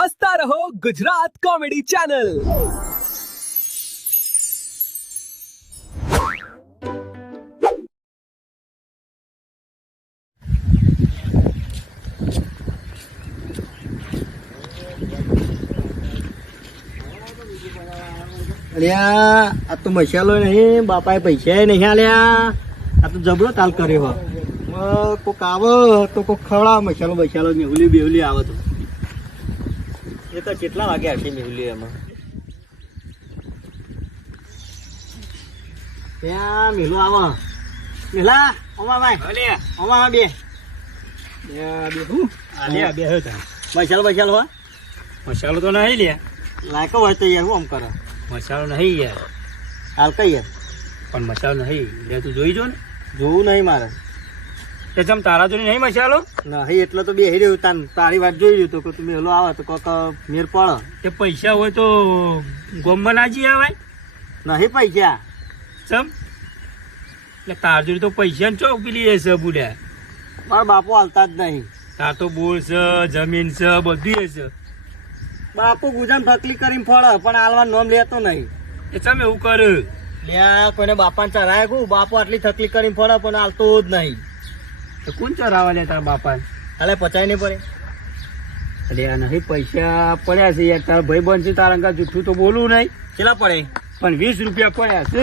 હસતા રહો Gujarat comedy channel. અલ્યા આ તો મસાલો નહીં, બાપાએ પૈસા નહીં આલ્યા. આ તો જબરો તાલ કર્યો. કોક આવે તો કોક ખવડાવ મસાલો બસાલો. મેહુલી બેહુલી આવે તો એ તો કેટલા વાગે હશે મેહુલી? એમાં ત્યાં મેહલો આવે. મેહલા ઓમાભાઈ ઓમા બે મસાલો બસાલો હા? મસાલો તો નહીં લે, લાયકો હોય તો યાર હું આમ કરે. મસાલો નહીં યાર, હાલ કઈ યાર પણ મસાલો નહીં લે. તું જોઈ જો ને, જોવું નહીં મારે. તે ચમ તારા જોડે નહીં મસાલો? નહીં એટલે તો બેહી રહ્યું. તારી વાત જોઈ રહ્યું તો કે તું મેલો આવે તો કોક મેર પડે. તે પૈસા હોય તો ગોમમાં ના જી આવાય. નહીં પૈસા ચમ એટલે તાર જોડે તો પૈસા ને ચોક પેલી એ છે બુડ્યા. મારા બાપુ હાલતા જ નહીં. તાર તો બોર છે, જમીન છે, બધી છે. બાપુ ગુજામ તકલીફ કરીને ફળે પણ હાલવાનું નામ લેતો નહીં. એ ચમ એવું કર? લ્યા કોઈને બાપાને ચરાય કું? બાપુ આટલી તકલીફ કરીને ફળે પણ હાલતો જ નહીં. તો કોણ ચરાવા લે તારા બાપા? હાલે પચાય નહીં પડે. અરે આ નહીં પૈસા પડ્યા છે યાર. તારા ભાઈ બન છે, તારા અંગા જૂઠું તો બોલવું નહીં. કેટલા પડે? પણ 20 રૂપિયા પડ્યા છે.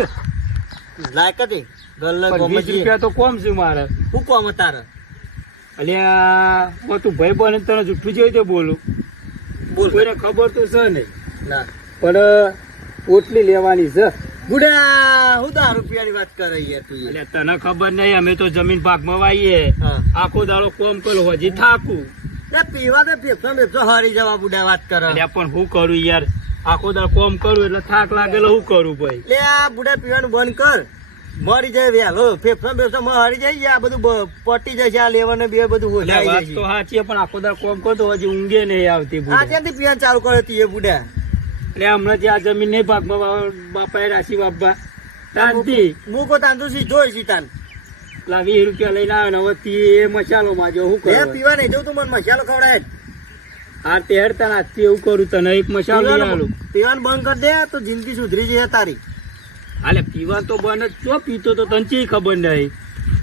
લાયક હતી ગલ્લે પણ 20 રૂપિયા તો કોમ છે મારે. શું કોમ તારે? અલ્યા તું ભાઈ બને તને જુઠ્ઠું જેવી રીતે બોલું. બોલ. કોઈને ખબર તો છે નહીં, ના પણ ઓટલી લેવાની છે. બુડા હું 10 રૂપિયાની વાત કરે યાર તું. એટલે તને ખબર નહીં, અમે તો જમીન ભાગમાં વાઈએ. હા. આખો દાડો કોમ કરો, હજી થાકું. પીવા તો ફેફસો બેફસો હારી જવા બુડા વાત કરે. એટલે પણ હું કરું યાર, આખો દાડો કોમ કરું એટલે થાક લાગેલો હું કરું ભાઈ. લે આ બુડા પીવાનું બંધ કર, મરી જાય વહેલો. ફેફસો બેફસો માં હારી જાય. આ બધું પટી જાય છે. આ લેવાને બે બધું એટલે હોજાઈ વાત જાય તો છે. સાચી પણ આખો દાડો કોમ કરતો હજી ઊંઘે નહીં આવતી આ બુડા. ક્યાંથી પીવાનું ચાલુ કર્યો તું એ બુડા? એટલે હમણાં જે આ જમીન નહીં ભાગમાં બાપાએ રાશી બાપા તાનથી મૂકો તાંદુ સીધો સીતાન. 20 રૂપિયા લઈને આવ્યો ને હવે તે મસાલો માં જો હું એ કરું? પીવા નહીં જવું તું મને મસાલો ખવડાય. આ તેડતા આજથી એવું કરું, તને એક મસાલો લઈ આલું. પીવાનું બંધ કરી દે તો જિંદગી સુધરી જાય તારી. હાલે પીવા તો બને જો પીતો તો તને ચી ખબર નહીં.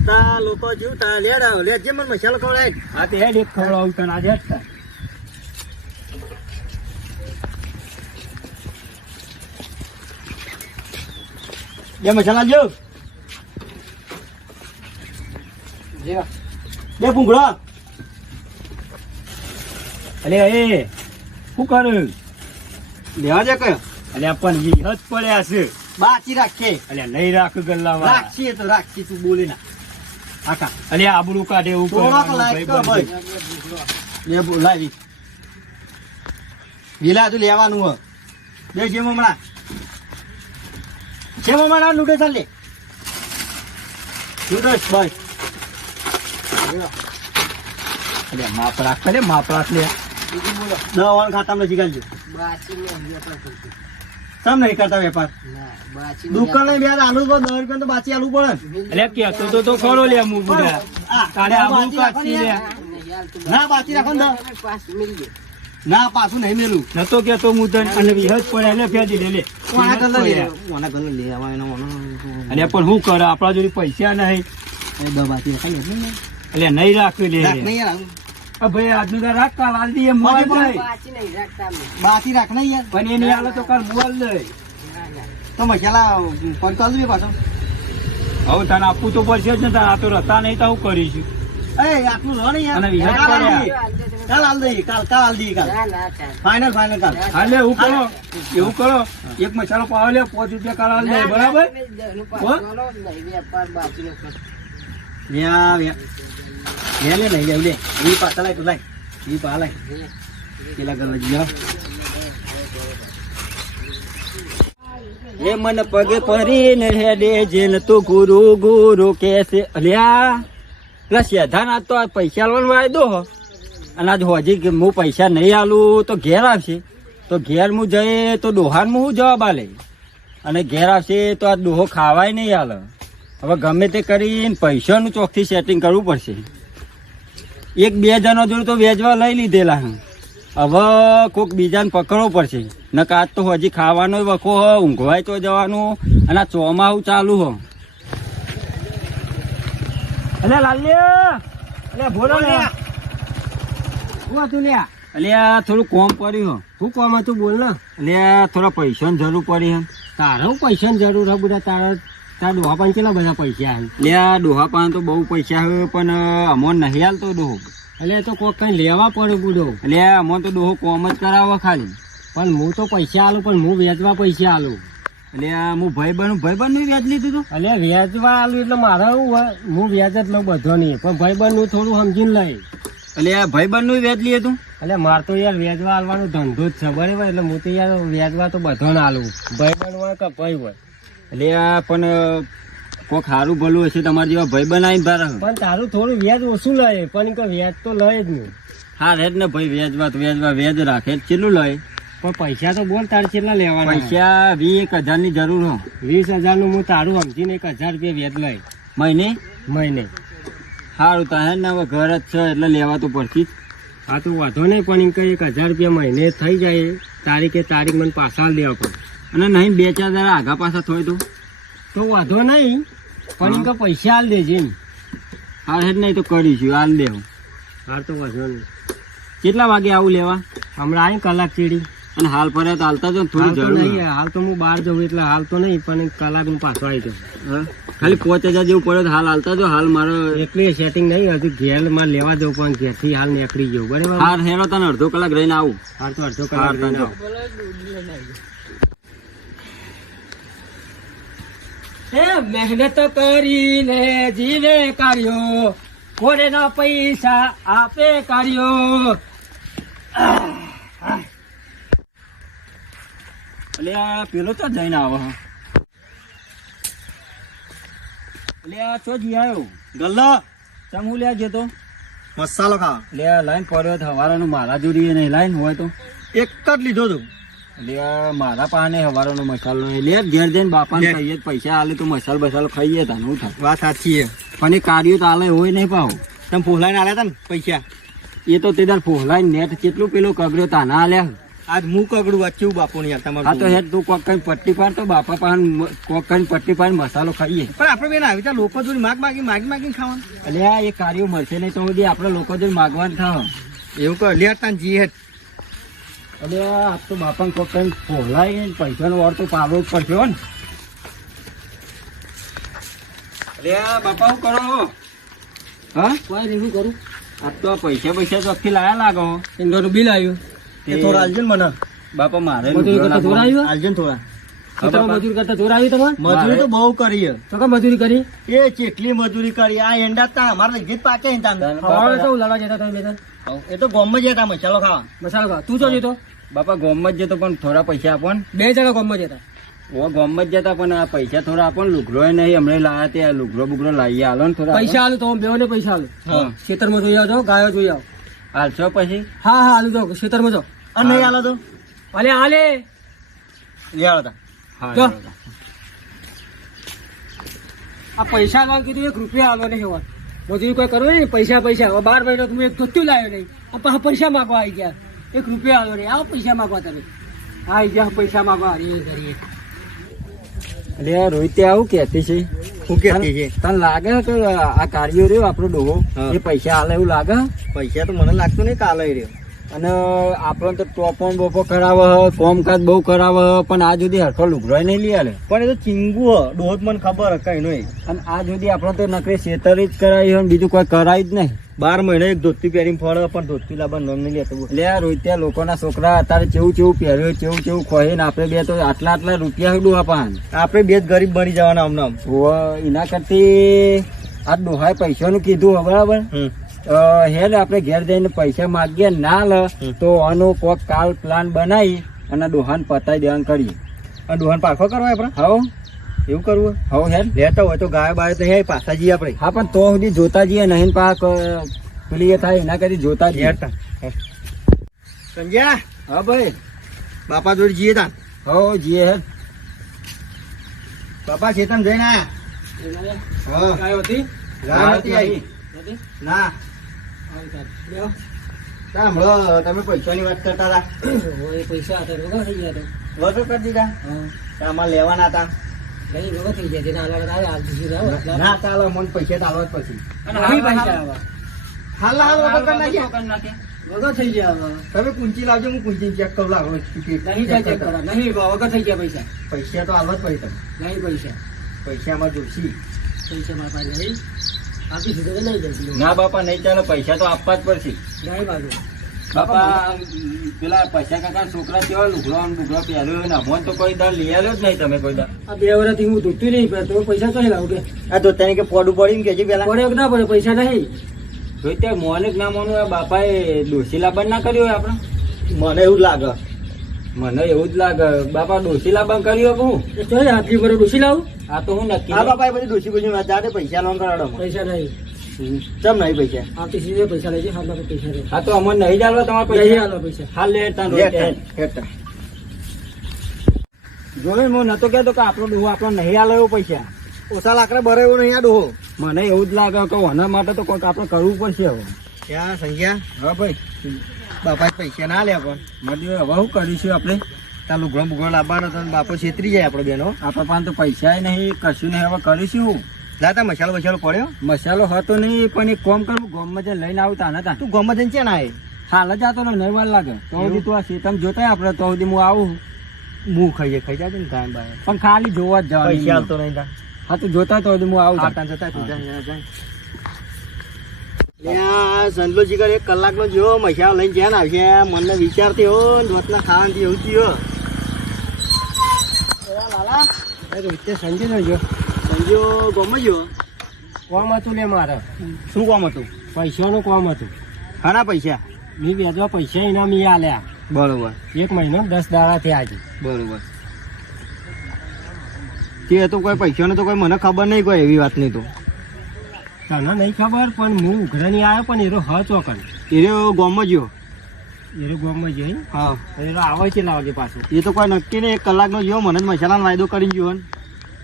તા લોકો જીવ તા લે જે મને મસાલો ખવડાય. આ તે હેડ એક ખવડાવું તને આજે જ થાય. બે મસાલા જો બે ભૂંગળા. અલે એ શું કરું? લેવા દે કયો અલ્યા પણ વિહત પડ્યા છે. બાચી રાખે. અલ્યા નહીં રાખ ગલ્લામાં. રાખીએ તો રાખી તું બોલી ના. આકા અલ્યા આબરૂ કાઢે એવું થોડોક કરવાનું લાયક ભાઈ કર બંધ. ભાઈ. બે બોલાવી વિલા તું લેવાનું હ. બે જેમ હમણાં જેમ હમણાં લૂટે ચાલ લે. લૂટે ભાઈ. અલ્યા માપ રાખ લે, માપ રાખ લે. દવા ખાતા નથી ગાલજો. સમ નહીં કરતા વેપાર. દુકાન લઈ બે આલુ તો 10 રૂપિયા તો બાચી આલુ પડે. અલ્યા કહેતો તો ખરો લે હું બુડા. તારે આબરૂ કાઢી લે. ના બાચી રાખો ને. ના પાછું નહીં મેલું. નતો કેતો હું તને અને વિહત પડ્યા એટલે ફેંદી લે લે. કોના ઘરે લઈ કોના ઘરે લઈ આવવાનો અલ્યા પણ શું કરે, આપણા જોડે પૈસા નહીં. બાચી રાખાય એટલે અલ્યા નહીં રાખ્યું લે. રાખ નહીં યાર. આ ભાઈ આજનું તો રાખ, કાલ આલ દઈએ મોજ નહીં. બાચી રાખ નહીં યાર. પણ એની હાલે તો કાલ બોલ લઈ. તો મસાલા ફોન કરી દે પાછો. હવે તને આપવું તો પડશે જ ને. તાર આ તો રતા નહીં તો હું કરીશું. એ આટલું રહો ને યાર. અને વિહત કાલ હાલ પડ્યા. દઈએ. કાલ હાલ દઈએ. કાલ હાલ દઈએ. કાલ ફાઇનલ કાલ. હાલે એવું કરો, એવું કરો. એક મસાલો પાવ લે, 5 રૂપિયા કાલ આલ દે. બરાબર? યા લે લે લઈ લે. એ પાછા લાય તું લાય. એ પા લાય. પેલા ઘર લઈ જાઓ. એ મન પગે પરીને હેડે જેલ તું ગુરુ ગુરુ કેસે. અલ્યા પેલા શેધાના તો આ પૈસા આલવાનો વાયદો હો. અને આજ હોજી કે હું પૈસા નહીં આલું તો ઘેર આવશે. તો ઘેર હું જઈએ તો ડોહાન હું જવાબ આલે. અને ઘેર આવશે તો આ ડોહો ખાવાય નહીં આલે. હવે ગમે તે કરીને પૈસાનું ચોકથી સેટિંગ કરવું પડશે. 1-2 જણો જોડે તો વેચવા લઈ લીધેલા. હવે કોક બીજાને પકડવો પડશે નકર આજ તો હજી ખાવાનો વખો હ ઊંઘવાય તો જવાનું અને આ ચોમાહું ચાલુ હ અલે લાલ્યા અલે બોલો ને શું હતું લ્યા? અલે આ થોડું કોમ પડ્યું શું કામ હતું બોલ ને. એટલે આ થોડા પૈસાની જરૂર પડી હે તારે હું પૈસાની જરૂર હે બધા તારા ડોહા પણ કેટલા બધા પૈસા હે? એટલે આ ડોહા પાસે તો બહુ પૈસા હે પણ અમોન નહીં હાલતો ડોહો એટલે તો કોઈ કઈ લેવા પડે બુડો. એટલે અમોન તો ડોહો કોમ જ કરાવો ખાલી પણ હું તો પૈસા આલું પણ હું વેચવા પૈસા આલું. એટલે આ હું ભાઈબંધ નું વ્યાજ લીધું તું એટલે વેચવા આલું એટલે મારે શું હોય હું વ્યાજ જ લઉં બધો નહીં પણ ભાઈબંધ નું થોડું સમજીને લઈ. એટલે આ ભાઈબંધ નું વ્યાજ લીધું તું એટલે મારે તો યાર વેચવા આલવાનો ધંધો જ છે બરાબર એટલે હું તો યાર વેચવા તો બધો ને આલું ભાઈબંધ હોય કે ભાઈ હોય. એટલે આ પણ કોક સારું ભલું હશે તમારા જેવા ભાઈબંધ આવીને ભારે પણ તારું થોડું વ્યાજ ઓછું લે પણ કે વ્યાજ તો લે જ નહીં. હા રે જ ને ભાઈ વ્યાજ રાખે કેટલું લે પણ પૈસા તો બોલ તારે કેટલા લેવાના? પૈસા 20,000 ની જરૂર હો 20,000 નું હું તારું સમજીને 1,000 રૂપિયા વ્યાજ લઈ મહિને મહિને. સારું તાહે ને હવે ઘર જ છે એટલે લેવા તો પડતી જ હા તો વાંધો નહીં પણ એમ કે 1,000 રૂપિયા મહિને થઈ જાય તારીખ મને પાછા દેવા પડે. અને નહીં 2-4 દાડા આગા પાછા થોય તો વાંધો નહીં પણ એમ કે પૈસા હાલ દેજે ને. હા હેડ નહીં તો કરીશું હાલ દેવું. હાલ તો વાંધો નહીં. કેટલા વાગે આવું લેવા? હમણાં આવી કલાક ચીડી. અને હાલ પડે તો હાલતા જો ને હાલ થોડી તો જરૂર નહીં હાલ તો હું બહાર જઉં એટલે હાલ તો નહીં પણ કલાક હું પાછો આવી જાઉં. હા? ખાલી 5,000 જેવું પડે તો હાલ હાલતા જો હાલ મારે એટલી સેટિંગ નહીં હજુ ઘેર માં લેવા જવું પણ ઘેરથી હાલ નીકળી જવું બરાબર. હાર હેરો તને અડધો કલાક રહીને આવું. હાલ તો અડધો હાર કલાક રહીને તને. આવો. મહેનત કરીને જીવે કાર્યો કોને ના પૈસા આપે કાર્યો. એટલે આ પેલો તો જઈને આવો હા એટલે આ ચો જી આવ્યો ગલ્લા ચમ હું લ્યા જતો મસાલો ખા એટલે આ લાઈન પડ્યો તો હવારાનું મારા જોડી નહીં લાઈન હોય તો એક જ લીધો તું એટલે આ મારા પાસે હવારાનો મસાલો નહીં લે ઘેર જઈને બાપાને લે. કહીએ પૈસા આલે તો મસાલો ખાઈએ તા નું થાય વાત સાચી છે પણ એ કાર્યો તો આલે હોય નહીં પાવ તમે ફોલાઈને આલ્યા તા ને પૈસા એ તો તે દાર ફોહલાઈ નેટ કેટલું પેલો કગર્યો તાના આલ્યા આજ હું કગડું વાંચ્યું બાપુ ને યાર હા તો તમારું હેડ તું કોક કઈ પટ્ટી પાડ તો બાપા પાસે કોક કઈ પટ્ટી પાડ મસાલો ખાઈએ પણ આપણે બેન આવી ત્યાં લોકો જોડે માગીને ખાવાનું એટલે આ એ કાર્યો મળશે નહીં તો સુધી આપણે લોકો જોડે માગવાનું થાવ એવું કર લે તાન જી હેઠ એટલે આ તો બાપાને કોક કઈ ફોહલાઈ ને પૈસાનો વાર તો પાડવો જ પડશે હો ને એટલે આ બાપા શું કરો હા કોઈ નહીં કરું આ તો પૈસા તો અખી લાયા લાગો ઇન્ડોરનું બિલ આવ્યું એ થોડા આલજો ને મને બાપા મારે મજૂરી કરતા જોર આવ્યું આલજો ને થોડા ખેતરમાં મજૂરી કરતા જોર આવ્યું તમારે મજૂરી તો બહુ કરી છે. તો કેમ મજૂરી કરી એ ચેટલી મજૂરી કરી આ એંડા તા અમારે લઈ પાકે ને તાન. ખવાડો તો ઉલાળવા જતા તમે બેટા એ તો ગોમ જ હતા મસાલો ખાવા મસાલો ખા તું ચો જતો બાપા ગોમમાં જ જતો પણ થોડા પૈસા આપો ને 2 જણા ગામમાં જતા ઓ ગોમમાં જ જતા પણ આ પૈસા થોડા આપો ને લુગરો નહીં હમણાં લાયા તે લુગરો બુગરો લાવીએ હાલો ને થોડા પૈસા આલું તો બેવને પૈસા આલું હા. ખેતરમાં જોઈ આવજો ગાયો જોઈ આવો હાલશો પછી હા આલું તો ખેતરમાં જો અને નહીં આલો તો આલે આલે લે આલો તા હા જો. આ પૈસા આલવા કીધું 1 રૂપિયા આલો નહીં હોય મજૂરી કોઈ કરવું નહીં પૈસા હવે 12 મહિના તમે એક ધોતું લાવ્યો નહીં આ પાછા પૈસા માંગવા આવી ગયા 1 રૂપિયા આલો નહીં આવો પૈસા માંગવા તમે આવી ગયા પૈસા માંગવા હરી હરી એટલે રોહિત આવું કેતી છે શું કહેતી છે તને લાગે કે આ કાર્યો રહ્યો આપણો ડોહો હા. એ પૈસા આલે એવું લાગે પૈસા તો મને લાગતું નહીં કાલે રહ્યો અને આપણો તો ટોપો બોપો કરાવે કોમકાજ બહુ કરાવે પણ આ સુધી હરખો લુગરો નહીં લઈ આલે પણ એ તો ચીંગુ હ ડોહત મને ખબર હ કઈ નહીં અને આ સુધી આપણો તો નકરી છેતરી જ કરાવી હોય ને બીજું કોઈ કરાવી જ નહીં 12 મહિને એક ધોતી પહેરીને ફરે પણ ધોતી લાવવા નામ નહીં લેતો બોલ. એટલે આ રોહિત્યા લોકોના છોકરા અત્યારે ચેવું પહેર્યો ચેવું ખોઈ ને આપણે બે તો આટલા રૂપિયા ડોહા પાન આપણે બે જ ગરીબ બની જવાના આમ નામ એના કરતી આ ડોહાએ પૈસાનું કીધું હે બરાબર હે ને આપણે ઘેર જઈને પૈસા માગીએ ના લે તો આનો કોક કાલ પ્લાન બનાવી અને ડોહાને પતાવી દેવાનું કરીએ અને ડોહાન પાખો કરવા આપણે હવ એવું કરવું હવ હેડ લેતા હોય તો ગાય બાય તો હે પાછા જઈએ આપણે હા પણ તો સુધી જોતા જઈએ નહીં પાક પેલી એ થાય એના કરી જોતા જઈએ હેઠ સંજ્યા હા ભાઈ બાપા જોડે જઈએ તા હવ જઈએ હેડ બાપા ચેતન જઈને આયા હા ગાયો હતી ગાય નથી આવી ના સાંભળો, તમે પૈસાની વાત કરતા હતા. હવે એ પૈસા હતા વગર થઈ ગયા તો વસો કરી દીધા. હા આમાં લેવાના હતા. નહીં વગર થઈ ગયા તેના અલગ આવે હાલ દીધી રાવ આટલા ના ચાલો, મને પૈસા તો આલવા જ પછી. અને નહીં હાલ પૈસા આવા હાલ હાલ વગર કરી નાખ્યા. કરી નાખ્યા. વગર થઈ ગયા હવે તમે કુંચી લાવજો, હું કુંચી ચેક કરું. લાવો નહીં ચેક કરો નહીં વગર થઈ ગયા પૈસા પૈસા તો આલવા જ પછી તમે. નહીં પૈસા પૈસામાં જોશી. પૈસા મારા પાસે નહીં આપી દીધો તો નહીં જલ્દી ના બાપા નહીં ચાલો, પૈસા તો આપવા જ પડશે. નહીં બાજુ બાપા પેલા પૈસા કાકા છોકરા કેવા લુગડો બુગડો પહેર્યો ને અમોન તો કોઈ દાળ લઈ આવ્યો જ નહીં તમે કોઈ દાળ. આ 2 વર્ષથી હું ધોતું નહીં પહેરતો પૈસા તો લાવું કે આ તો તને કે પોડું પડી કે પેલા પડે કે ના પડે પૈસા નહીં જોઈ ત્યાં મોને જ ના મોનું આ બાપાએ ડોસી લાબાન ના કર્યું હોય આપણે. મને એવું જ લાગે. મને એવું જ લાગે બાપા ડોસી લાબાન કર્યું હું. એ તો હાથની પર ડૂસી લાવું આ તો હું નક્કી હા બાપા, એ બધી ડોસી બોસી વાત જાતે પૈસા લોન કરાડો મને. પૈસા નહીં ચમ નહીં પૈસા? આવતી સીધે પૈસા લેજે હાલમાં તો પૈસા નહીં હા તો અમને નહીં ચાલવા તમારા નહીં પૈસા. હાલો પૈસા હાલ લે તાન લે, રોજ હેઠા. જોઈ હું નતો કહેતો કે આપણો ડોહો આપણો નહીં આલે એવો પૈસા. ઓછા લાકડા ભરે એવું નહીં આ ડોહો. મને એવું જ લાગે કે આના માટે તો કોઈક આપણે કરવું પડશે હવે. ક્યાં સંજ્ઞા? હા ભાઈ બાપા પૈસા ના લે પણ. મળી હવે શું કરીશું આપણે. તાર લુગડો બુગડો લાવવાનો તો બાપો છેતરી જાય આપણે બેનો. આપણા પાસે તો પૈસા નહીં કશું નહીં, હવે કરીશું. લાતા મસાલો બસાલો પડ્યો. મસાલો હતો નહીં પણ એક કામ કરું ગામમાં જઈને લઈને આવતા નતા. તું ગમે જઈને ક્યાં ના આવે? હાલ જ આતો ને નહીં વાર લાગે તો સુધી તું આ શેતમ જોતા આપણે તો સુધી હું આવું. મું ખાઈ જાજે ને ગાય બાય. પણ ખાલી જોવા જ પૈસા જવાનું. હાલતો નહીં તા. હા તું જોતા તો સુધી હું આવું. આવતા જતા તું જા. ત્યાં સંતલો જીગર 1 કલાકનો જેવો મસાલો લઈને જ્યાં આવશે મને વિચાર થયો રોટલા ખાવાની એવું થયો. લાલા સંજય નો જો સંજો ગમે ગયો. કોમ હતું લે મારે શું કામ હતું? પૈસાનું કોમ હતું ખાના પૈસા. મેં વેચવા પૈસા ઇનામ આલ્યા બરોબર 1 મહિનો 10 દાડા થયા આજે બરોબર. તે તો કોઈ પૈસાનો તો કોઈ મને ખબર નહીં, કોઈ એવી વાત નહીં. તો તને નહીં ખબર પણ હું ઉઘરાની આવ્યો પણ એરો હ ચોકન એ ગામમાં ગયો. એરો ગોમમાં જઈ હા, એરો આવે છે લાવજે પાછું એ તો કોઈ નક્કી નહીં. 1 કલાકનો ગયો, મને જ મસાલાનો વાયદો કરીને ગયો ને.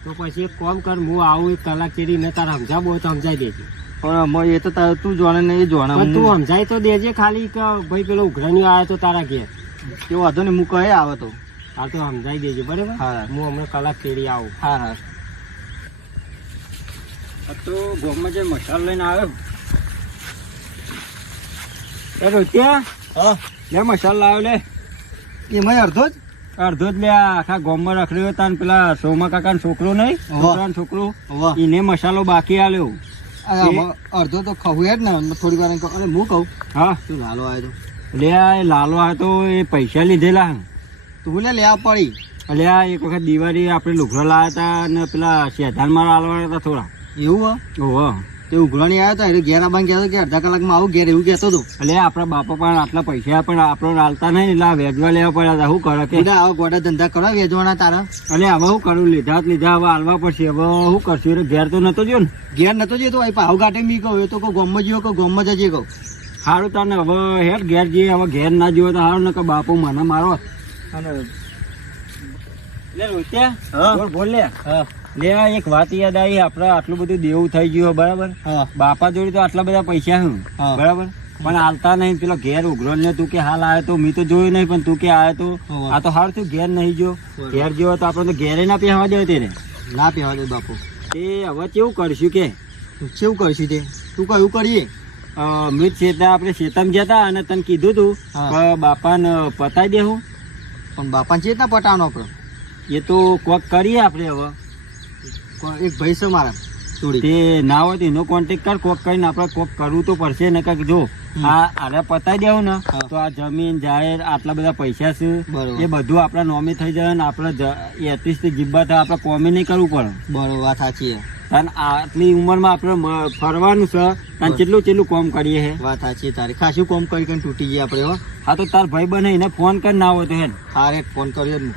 તો પછી એક કોમ કર હું આવું 1 કલાક ચેરી ને તારે સમજાવો તો સમજાઈ દેજે પણ એ તો તું જોણે ને એ જોણે. પણ તું સમજાય તો દેજે ખાલી કે ભાઈ પેલો ઉઘરાની આવ્યો તો તારા ઘેર એ વાંધો નહીં, હું કહે આવે તો. હા તો સમજાઈ દેજે બરાબર. હા હું હમણાં કલાક ચેરી આવું. હા હા. તો ગામમાં જઈને મસાલો લઈને આવ્યો. એ રોત્યા હા, લે મસાલો લાવ્યો લે. એમાં અડધો જ. અડધો જ લે. આખા ગામમાં રખડ્યો હતા ને પેલા સોમા કાકા છોકરો નહીં, છોકરાનો છોકરો વાહ. એને મસાલો બાકી આલ્યો. અડધો તો ખવું જ ને થોડી વાર. અરે હું કહું હા તું લાલો આવ્યો લે આ લાલો આ તો એ પૈસા લીધેલા. તો તું લે લેવા પડી. એટલે આ એક વખત દિવાળી આપણે લુગડો લાવ્યા હતા અને પેલા શેધાન માં આલવાના હતા થોડા. એવું ઓહો તે ઉઘરાણી આવ્યો તો એટલે ઘેર આબાને કહેતો કે અડધા કલાકમાં આવું ઘેર એવું કહેતો હતો. એટલે આપણા બાપા પણ આટલા પૈસા પણ આપણને આલતા નહીં એટલે આ વેચવા લેવા પડ્યા હતા. શું કરે કે બધા આવા ગોડા ધંધા કરવા વેચવાના તારા. એટલે હવે શું કરું, લીધા જ લીધા, હવે આલવા પડશે. હવે શું કરશું, એટલે ઘેર તો નતો જો ને. ઘેર નતો જતો ભાઈ પાવ ઘાટે બી કહું. એ તો કોઈ ગોમમાં જીવો કે ગોમમાં જજે કહું. સારું તાને હવે હેઠ ઘેર જઈએ. હવે ઘેર ના જીવો તો સારું ને કે બાપુ મને મારો. અને લે રોત્યા હા. બોલ બોલ લે. હા લે આ એક વાત યાદ આવી, આપડે આટલું બધું દેવું થઈ ગયું બરાબર. હા બાપા જોડે તો આટલા બધા પૈસા હું હા. બરાબર પણ હાલતા નહીં. પેલો ઘેર ઉઘરો ને તું કે હાલ આવ્યો તો મેં તો જોયું નહીં પણ તું કે આવ્યો તો હા. આ તો હાલ તું ઘેર નહીં જો. બરાબર. ઘેર જેવો તો આપણે તો ઘેરે ના પહેવા દે તેને. ના પહેવા દે બાપુ. એ હવે કેવું કરશું કે કેવું કરશું તે તું કયું કરીએ. મેં શેતા આપણે શેતામાં ગયા હતા અને તને કીધું તું હા. કે બાપાને પતાવી દેવું. પણ બાપાને ચેતના પટાવવાનો આપણો. એ તો કોક કરીએ આપણે હવે. એક ભાઈ છે મારા જોડી. તે ના હોય તો એનો કોન્ટેક્ટ કર. કોક કરીને આપણે કોક કરવું તો પડશે ને. કાંઈક જો આ આરે પતાવી દેવું ને હા. તો આ જમીન જાહેર આટલા બધા પૈસા છે બરોબર. એ બધું આપણા નોમી થઈ જાય ને આપણે 33 થી જીબ્બા થાય આપણે કોમી નહીં કરવું પડે. બરોબર વાત સાચી છે. અને આટલી ઉંમરમાં આપણે ફરવાનું છે અને કેટલું કેટલું કોમ કરીએ છે. વાત સાચી તારી. ખાસું કોમ કરી કરીને તૂટી ગયા આપણે. હો હા તો તાર ભાઈ બને એને ફોન કરી ના હોય તો હેડ. હારે ફોન કર્યો જ ને.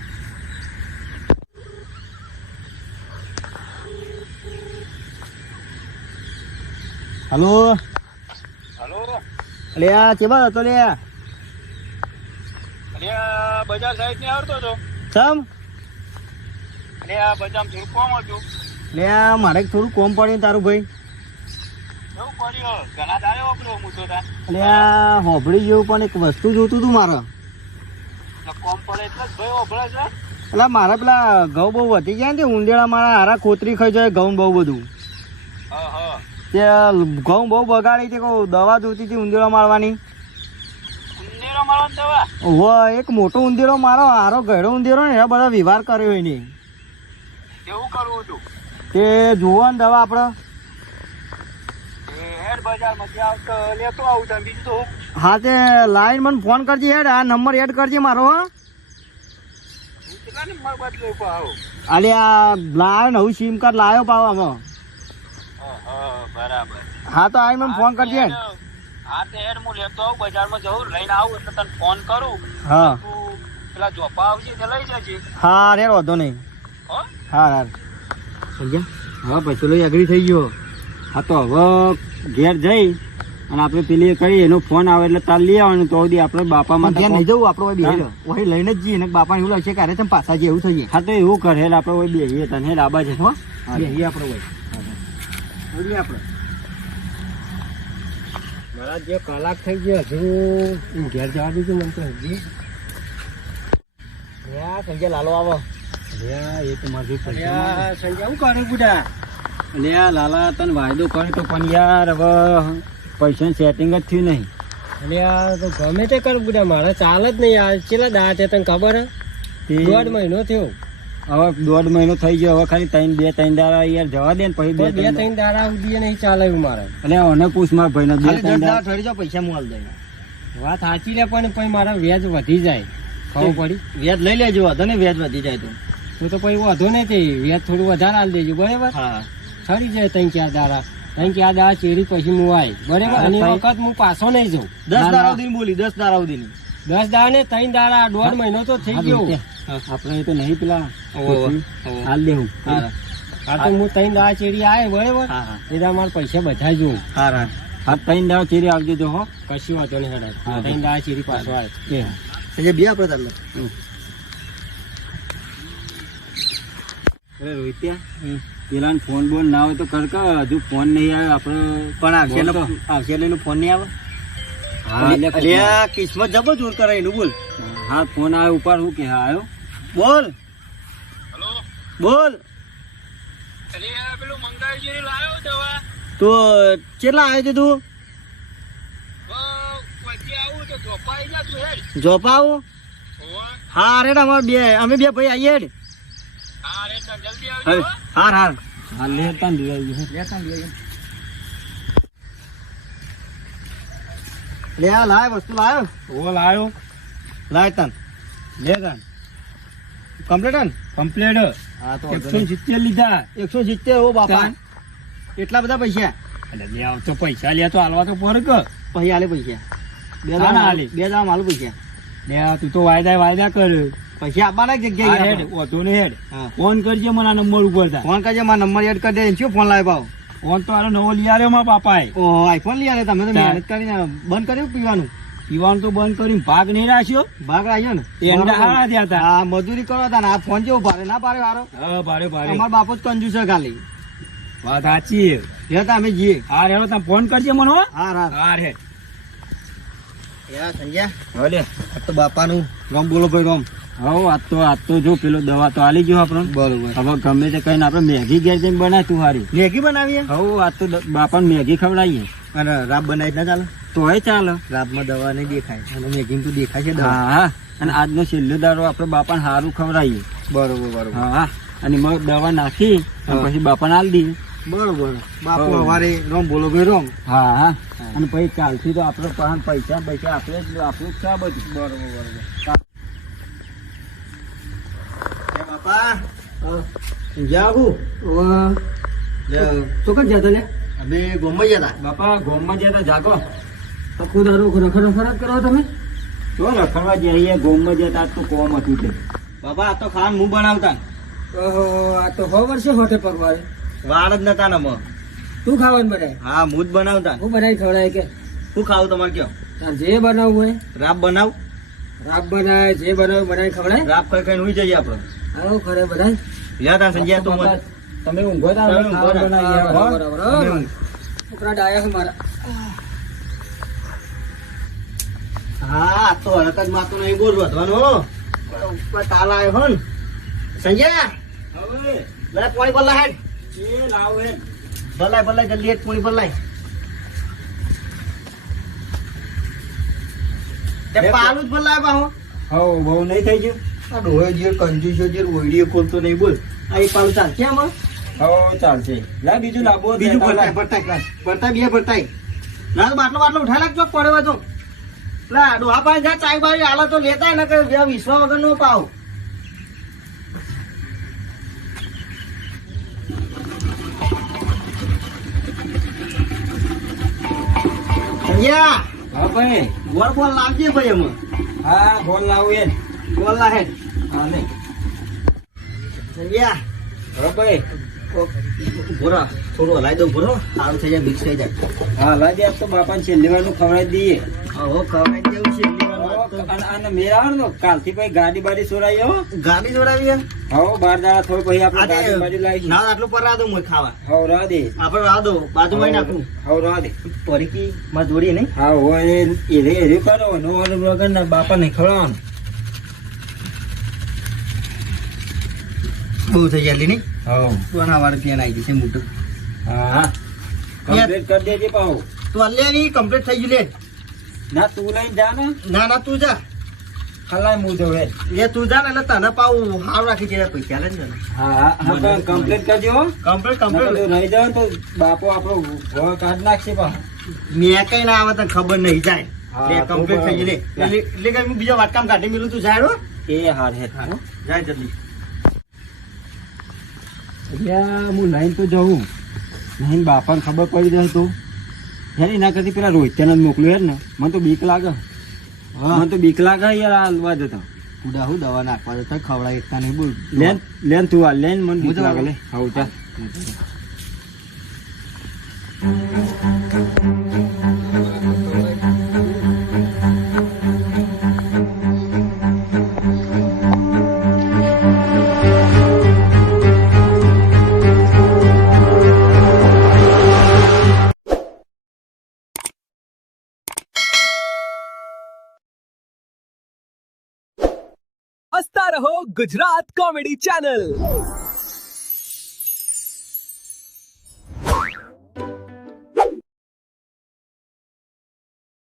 હલો હલો લે આ ચેબા હતો લે. બજાર સાઈડ ને આવતો હતો. સમ આ બજાર થોડું કોમ હતું. લે આ મારે થોડું કોમ પડ્યું તારું ભાઈ. એટલે આ હોભળી જેવું પણ એક વસ્તુ જોતું હતું મારે. એટલે મારે પેલા ઘઉં બહુ વધી ગયા ને ઊંડેડા મારા હારા ખોતરી ખાઈ જાય ઘઉં બહુ બધું. તે ઘઉં બહુ બગાડી તે કહું દવા જોતી હતી ઊંદેડો મારવાની. એક મોટો ઊંદેડો મારો હારો ગયડો ઊંદેડો ને એના બધા વ્યવહાર કર્યો એને. કેવું કરવું હતું? તે જુઓ ને દવા આપડે. લેતો આવું તમે બીજું તો હા તે લાઈન મને ફોન કરજે હેડ આ નંબર એડ કરજે મારો. હા કેટલા નંબર બદલ્યો પાવ? અલે આ લાયો નવું સિમ કાર્ડ લાયો પાવ આમાં. બરાબર. હા તો આઈ મને ફોન કરજે. હા તે હેડ હું લેતો આવું બજારમાં જવું લઈને આવું એટલે તને ફોન કરું. હા તું પેલા જોપા આવશે તે લઈ જજે. હા રે વાંધો નહીં. હો હા હા સમજ્યા. હા પછી લો એગ્રી થઈ ગયો. હા તો હવે ઘેર જઈ અને આપણે પેલી કરી એનો ફોન આવે એટલે તાર લઈ આવવાનું તો સુધી આપણે બાપા માટે નહીં જવું આપણે ઓહી લઈને જ જઈએ ને બાપા એવું લાગશે કે તમે પાછા જે એવું થઈએ. હા તો એવું કરે એટલે આપણે ઓય બેહીએ તને ડાબા છે હો બેહીએ આપણે ઓય ઓય આપણે મારા જે કલાક થઈ ગયો હજુ ઘેર જવા દીધું મને તો હજી સંજય લાલો આવો. એ તો મારું સંજય શું કરે બુડા? એટલે લાલા તને વાયદો કરે તો પણ યાર હવે પૈસાનું સેટિંગ જ થયું નહીં. એટલે આ તો ગમે તે કર બુડા મારે ચાલે જ નહીં. આ કેટલા દાડા છે તને ખબર હે? 1.5 મહિનો થયો. હવે 1.5 મહિનો થઈ ગયો. હવે ખાલી 2-3 દાડા યાર જવા દે ને પછી 2-3 દાડા સુધી નહીં ચાલે એવું મારે. એટલે મને પૂછ માર ભાઈ 2-3 દાડા ઠરી જાવ પૈસા હું હાલ દઈ. વાત સાચી લે પણ પછી મારા વ્યાજ વધી જાય. ખબર પડી? વ્યાજ લઈ લેજો વાંધો ને વ્યાજ વધી જાય તો પછી વાંધો નથી. વ્યાજ થોડું વધારે હાલ દેજો બરાબર. હા છડી જાય 3-4 દાડા. 3-4 દાડા ચેડી પછી હું આવી બરાબર. અને એ વખત હું પાછો નહીં જાઉં. 10 દાડા સુધી બોલી 10 દાડા સુધી 10 દાડા ને 3 દાડા 1.5 મહિનો તો થઈ ગયો. આપણે એ તો નહીં પેલા હાલ દેવું. હા તો હું 3 દાડા ચેડી આવે બરાબર. એ મારા પૈસા બધા જોઉં. હા 3 દાડા ચેરી આવજો જો હો. કશું વાંધો નહીં હેડા. 3 દાડા ચેડી પાછો આવે. બે આપણે ચાલો રોહિત્યા પેલા ફોન બોન ના હોય તો કર હજુ ફોન નહીં આવે આપડે પણ આવશે એટલે ફોન નહીં આવે. હા કિસ્મત જબો જોર કરે એનું બોલ. હા ફોન આવે ઉપર શું કે હા આવ્યો બોલ. હેલો બોલ. પેલું મંગાવી લાયો દવા તો કેટલા આવ્યો છે તું? પછી આવું તો જોપાઈ જા તું હેડ. જોપા આવું? હા રે અમે બે ભાઈ આવીએ હેડ. હા રે જલ્દી આવજો. હાર હાર હા લેતા ને લેતા લે આ લાય વસ્તુ લાયો. ઓ લાયો લાય તન લે તન કમ્પ્લીટ કમ્પ્લીટ. હા તો 170 લીધા. 170 ઓ બાપા એટલા બધા પૈસા? એટલે લે આવ તો પૈસા લે તો હાલવા તો પર કે પછી હાલે પૈસા બે દામ હાલું પૈસા. લે તું તો વાયદા કર પછી આપવાના જગ્યાએ હેડ ઓતો ને હેડ. ફોન કરજે મને આ નંબર ઉપર ફોન કરજે મારા નંબર એડ કરી દે. શું ફોન લાવે ભાવ? ફોન તો આનો નવો લઈ આવ્યો મારા પાપાએ. ઓહો આઈફોન લઈ આવ્યો. તમે તો મહેનત કરીને બંધ કર્યું પીવાનું તો બંધ કરીને ભાગ નહીં રાખ્યો ને એંડા હારા થયા હતા. હા મજૂરી કરો હતા ને આ ફોન જેવો ભારે ના પાડે વારો. હા ભારે અમારા બાપો જ કંજૂસ છે ખાલી. વાત સાચી છે. અમે જઈએ. હા રે તમે ફોન કરજે મને. હા રે સંજ્યા હવે તો બાપાનું રોમ બોલો ભાઈ રોમ. આજ તો જો પેલો દવા તો આલી ગયો આપણને બરોબર. હવે ગમે તે કહીને આપણે મેગી ઘેર જઈને બનાય તું હારી મેગી બનાવીએ. હવે આજ તો બાપાને મેગી ખવડાવીએ. અને રાબ બનાવી ના ચાલે? તોય ચાલે. રાબમાં દવા નહીં દેખાય અને મેગી તો દેખાય છે. હા અને આજનો છેલ્લો દાડો આપણે બાપાને સારું ખવડાવીએ. બરોબર. હા અને દવા નાખી પછી બાપાને આલી દઈએ. બરોબર. બાપુ અમારે રોમ બોલો ભાઈ રોમ. હા અને પછી કાલથી તો આપણે પૈસા આપણે જ આપણું જ છે બધું. બરોબર. બાપા જાગુ શું કર જતા? અમે ગોમમાં જતા. બાપા ગોમમાં જતા જાગો તો ખુદ રખડ કરો તમે તો રખડવા જઈએ. ગોમમાં જતા તો કોમ હતું તે. બાપા આ તો ખાન હું બનાવતા. આ તો ખબર છે હોટે પગવાળે વાળ જ નતા ને તું ખાવાનું બનાય? હા હું જ બનાવતા. હું બનાવી ખવડાય કે શું ખાવું તમારે કયો? તાર જે બનાવવું હોય. રાબ બનાવ બનાય જે બનાવી ખવડાય. રાબ કઈ હોઈ જઈએ આપડે. આવો ખરે બધાય યાદ આ સંજ્યા તો તમે ઊંઘો તા છોકરા ડાયા છે મારા. હા તો હરકત માં તો નહીં બોલ વધવાનો પણ ઉપર તાલ આવ્યો હો ને સંજય હવે લે પાણી ભરલા હેડ એ લાવ હે ભરલાય ભરલાય જલ્દી હેડ પાણી ભરલાય તે પાલું જ ભરલાય પાહો હો બહુ નહીં થઈ ગયું આ ડોહે જે કંજૂસો જે રોઈડીએ ખોલતો નહીં બોલ આ એક પાલું ચાલશે આમાં હો ચાલશે લા બીજું લાવો બીજું ભરતાય ભરતાય બે ભરતાય ના તો બાટલો બાટલો ઉઠાઈ લાગજો પડે તો લા ડોહા પાસે જા ચાય બાય આલા તો લેતા ને કે વિશ્વા વગર નો પાવ સંજ્યા હા ભાઈ ગોળ બોલ લાવજે ભાઈ એમાં હા ગોળ લાવું એ ગોળ લા હેડ હા નહીં સંજ્યા હા ભાઈ ભોરા થોડું હલાઈ દઉં ભોરો સારું થઈ જાય મિક્સ થઈ જાય હા લાજે આપ તો બાપાને છેલ્લી વારનું ખવડાવી દઈએ હો ખવડાઈ દેવું છે અને મેરા આવે ને કાલથી ભાઈ ગાડી બાડી સોરાઈ હો ગાડી જોડાવી એમ હો બાર દાડા થોડું પછી આપણે ગાડી બાડી લાવી ના આટલું પર રાહ દઉં હું ખાવા હો રાહ દે આપણે રાહ દો બાજુમાં નાખું હો રાહ દે પરીકી માં જોડીએ નહીં હા હોય એ કરો નો વગર ના બાપા ને ખવડાવવાનું બહુ થઈ જાય નહીં હો સોના વાળા ત્યાં આવી જશે મોટું હા કમ્પ્લીટ કરી દેજે પાહો તું અલ્યા કમ્પ્લીટ થઈ ગયું લે ના તું લઈને જા ને ના તું જા ખલાય મું જો હે એ તું જા ને એટલે તને પાવું હાવ રાખી દે પૈસા લે ને હા હા કમ્પ્લીટ કરજો હો કમ્પ્લીટ નકર કમ્પ્લીટ જો નહીં જાવ તો બાપો આપણો ઘર કાઢ નાખશે પાછો મેં કઈ ના આવે તને ખબર નહીં જાય હા, લે તો કમ્પ્લીટ થઈ ગયું લે બરાબર. એટલે કઈ હું બીજા વાટકામ કાઢી મેલું તું જાય હો એ હાર હે જાય જલ્દી હું લઈને તો જવું નહીં બાપાને ખબર પડી જાય તો યાર એના કરતી પેલા રોહિત્યાને જ મોકલ્યું યાર ને મને તો બીક લાગે મને તો બીક લાગે યાર આ હલવા જતા ઉડા હું દવા નાખવા જતા ખવડાય એકતા નહીં બોલ લેન તું આ લેન મને બીક હું લાગે જવાનું. લે હા ચાલ હસતા રહો ગુજરાત કોમેડી ચેનલ.